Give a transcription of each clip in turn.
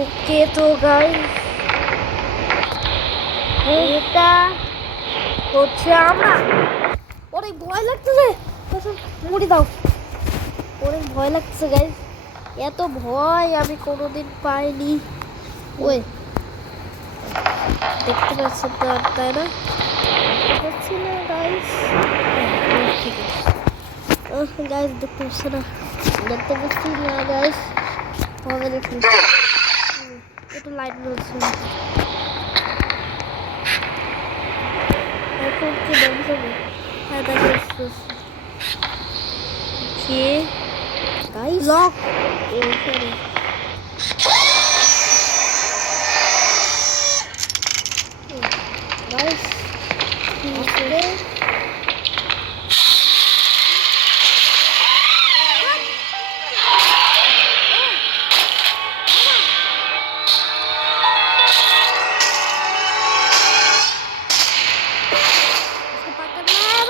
ওকে তো গাইস, এটা হচ্ছে আমরা। অনেক ভয় লাগতেছে, মুড়ি দাও। অনেক ভয় লাগতেছে গাইস, এত ভয় আমি কোনোদিন পাইনি। ওই দেখতে পাচ্ছেন তো, তাই না? দেখতে পাচ্ছি না গাইস? ঠিক আছে গাইস, দেখতে পাচ্ছি না, দেখতে পাচ্ছি না গাইস। হবে দেখি একটু লাইট জ্বলছে। এখন কি দেখা যাবে? হ্যাঁ দেখা যাচ্ছে। কি গাইস লক ওখানে গাইস ওকে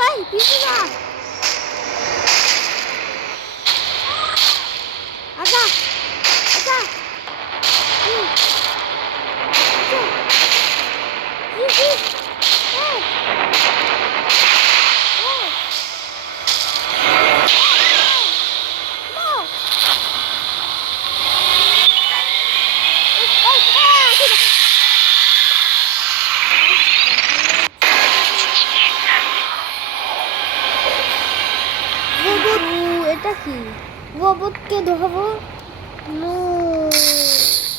भाई पीछे जा आजा आजा এটা কি রোবটকে ধরবো? নো,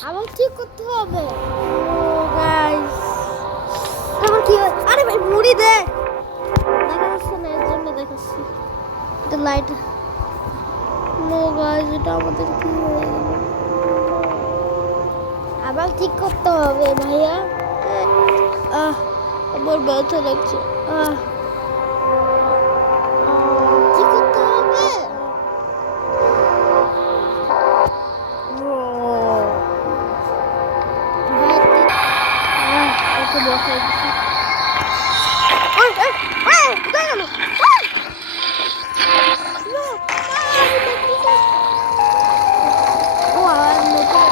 আবার ঠিক করতে হবে। গাইস তারপর কি হয়? আরে ভাই মুড়ি দে, দেখা যাচ্ছে না এর জন্য দেখাচ্ছি। এটা লাইট। নো গাইস, এটা আমাদের কি হয়ে গেল? আবার ঠিক করতে হবে ভাইয়া। আমার ব্যথা লাগছে। কি করতে হবে? ওকে বসাই দিচ্ছি। কোথায় গেল? ও আর নতুন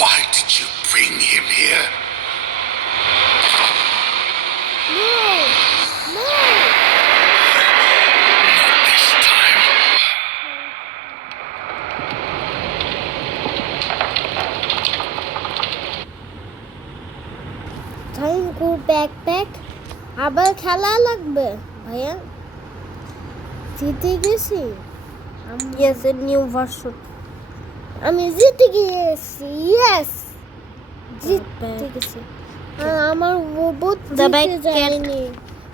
Why did you bring him here? Not this time. Thank you backpack. আবার খেলা লাগবে ভাইয়া। জিতে গেছি ইয়েস, এর নিউ ভার্সন। আমি জিতে গেছি, ইয়েস জিতে গেছি। আমার রোবট জিতে যায়নি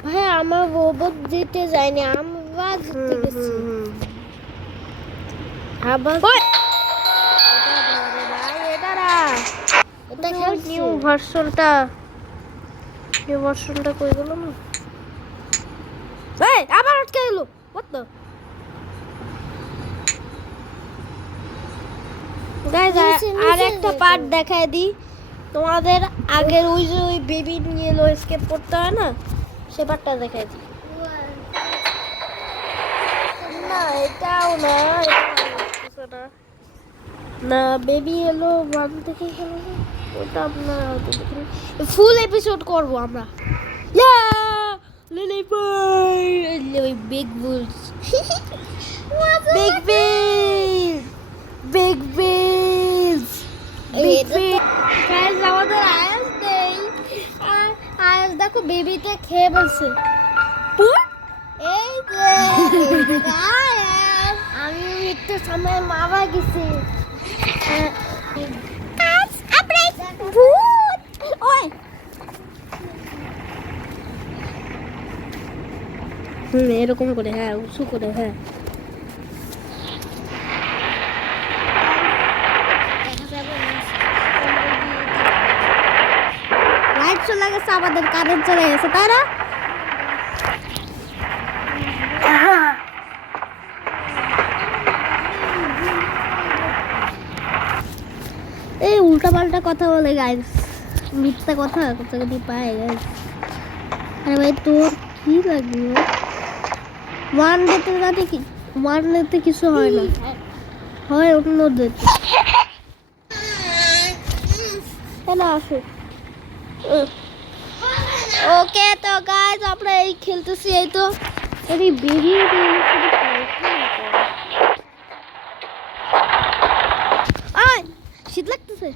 ভাই, আমার রোবট জিতে যায়নি, আমরা জিতে গেছি। আবার এটা খেলছি নিউ ভার্সনটা। নিউ ভার্সনটা কই গেল না? এই আবার আটকে গেল। হোয়াট দ্য গাইস, আর একটা পার্ট দেখায় দিই তোমাদের। আগের ওই যে ওই বেবি নিয়ে লো এসকেপ করতে হয় না, সে পার্টটা দেখায় দিই। না এটাও না, না বেবি এলো ওয়ান থেকে খেলো না, ওটা আপনার হয়তো দেখুন। ফুল এপিসোড করব আমরা। লিলি বয় ওই বিগ বুলস, বিগ বিল, বিগ বিলস, বিগ বিল। গাইস আমাদের আয়াস নেই, আর আয়াস দেখো বেবিটা খেয়ে বলছে এই যে আয়াস। আমি একটু সময় মারা গেছি। ভূত ওই এরকম করে, হ্যাঁ উঁচু করে, হ্যাঁ। লাইট চলে গেছে, আমাদের কারেন্ট চলে গেছে, তাই না? এই উল্টা পাল্টা কথা বলে গাইস, মিথ্যা কথা কোথা থেকে পায় গাইস। আরে ভাই তোর কি লাগবে? ওয়ান ডেতে জানি কি, ওয়ান ডেতে কিছু হয় না, হয় অন্য ডেতে। না আসো। ওকে তো গাইস আমরা এই খেলতেছি, এই তো এই বেরিয়ে আয়, শীত লাগতেছে।